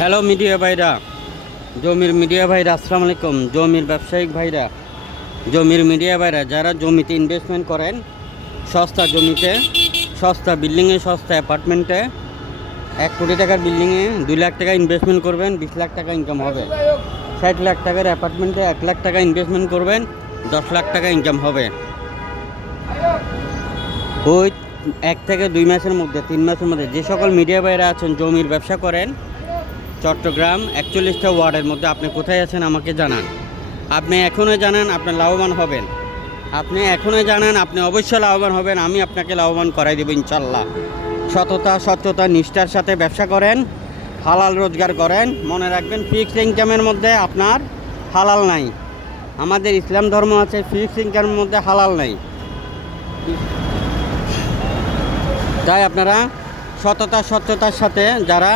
Hello media ভাইরা, জমির media ভাইরা, আসসালামু আলাইকুম। জমির ব্যবসায়িক ভাইরা, জমির মিডিয়া ভাইরা, যারা জমিতে ইনভেস্টমেন্ট করেন, সস্তা জমিতে, সস্তা বিল্ডিংয়ে, সস্তা অ্যাপার্টমেন্টে, 1 কোটি টাকার বিল্ডিংয়ে 2 লাখ টাকা ইনভেস্টমেন্ট করবেন, 20 লাখ টাকা ইনকাম হবে। 60 লাখ টাকার অ্যাপার্টমেন্টে 1 লাখ টাকা ইনভেস্টমেন্ট করবেন, 10 লাখ টাকা ইনকাম হবে। ওই 1 থেকে 2 মাসের মধ্যে, 3 মাসের মধ্যে যে সকল মিডিয়া ভাইরা আছেন জমির ব্যবসা করেন, চট্টগ্রাম 41টা ওয়ার্ডের মধ্যে আপনি কোথায় আছেন আমাকে জানান। আপনি এখনই জানান, আপনি লাভবান হবেন। আপনি এখনই জানান, আপনি অবশ্যই লাভবান হবেন। আমি আপনাকে লাভবান করাই দেবো ইনশাল্লাহ। সততা, স্বচ্ছতা, নিষ্ঠার সাথে ব্যবসা করেন, হালাল রোজগার করেন। মনে রাখবেন, ফিক্সড ইনকামের মধ্যে আপনার হালাল নাই। আমাদের ইসলাম ধর্ম আছে, ফিক্সড ইনকামের মধ্যে হালাল নাই। তাই আপনারা সততা, স্বচ্ছতার সাথে যারা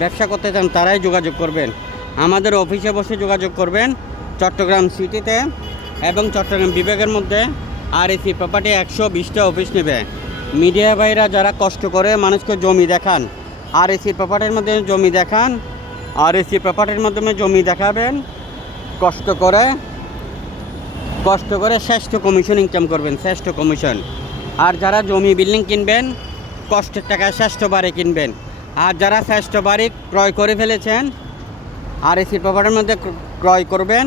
ব্যবসা করতে চান তারাই যোগাযোগ করবেন। আমাদের অফিসে বসে যোগাযোগ করবেন চট্টগ্রাম সিটিতে এবং চট্টগ্রাম বিভাগের মধ্যে। RSE প্রপার্টি 120টা অফিস নেবে। মিডিয়া ভাইরা যারা কষ্ট করে মানুষকে জমি দেখান, RSE প্রপার্টির মধ্যে জমি দেখান, RSE প্রপার্টির মাধ্যমে জমি দেখাবেন, কষ্ট করে শ্রেষ্ঠ কমিশন ইনকাম করবেন, শ্রেষ্ঠ কমিশন। আর যারা জমি বিল্ডিং কিনবেন, কষ্টের টাকায় শ্রেষ্ঠ বাড়ি কিনবেন। আর যারা শ্রেষ্ঠ বাড়ি ক্রয় করে ফেলেছেন, RSE প্রপার্টির মধ্যে ক্রয় করবেন,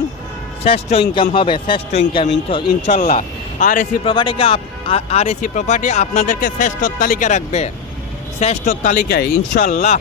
শ্রেষ্ঠ ইনকাম হবে, শ্রেষ্ঠ ইনকাম ইনশাল্লাহ। RSE প্রপার্টি আপনাদেরকে শ্রেষ্ঠ তালিকা রাখবে, শ্রেষ্ঠ তালিকায় ইনশাল্লাহ।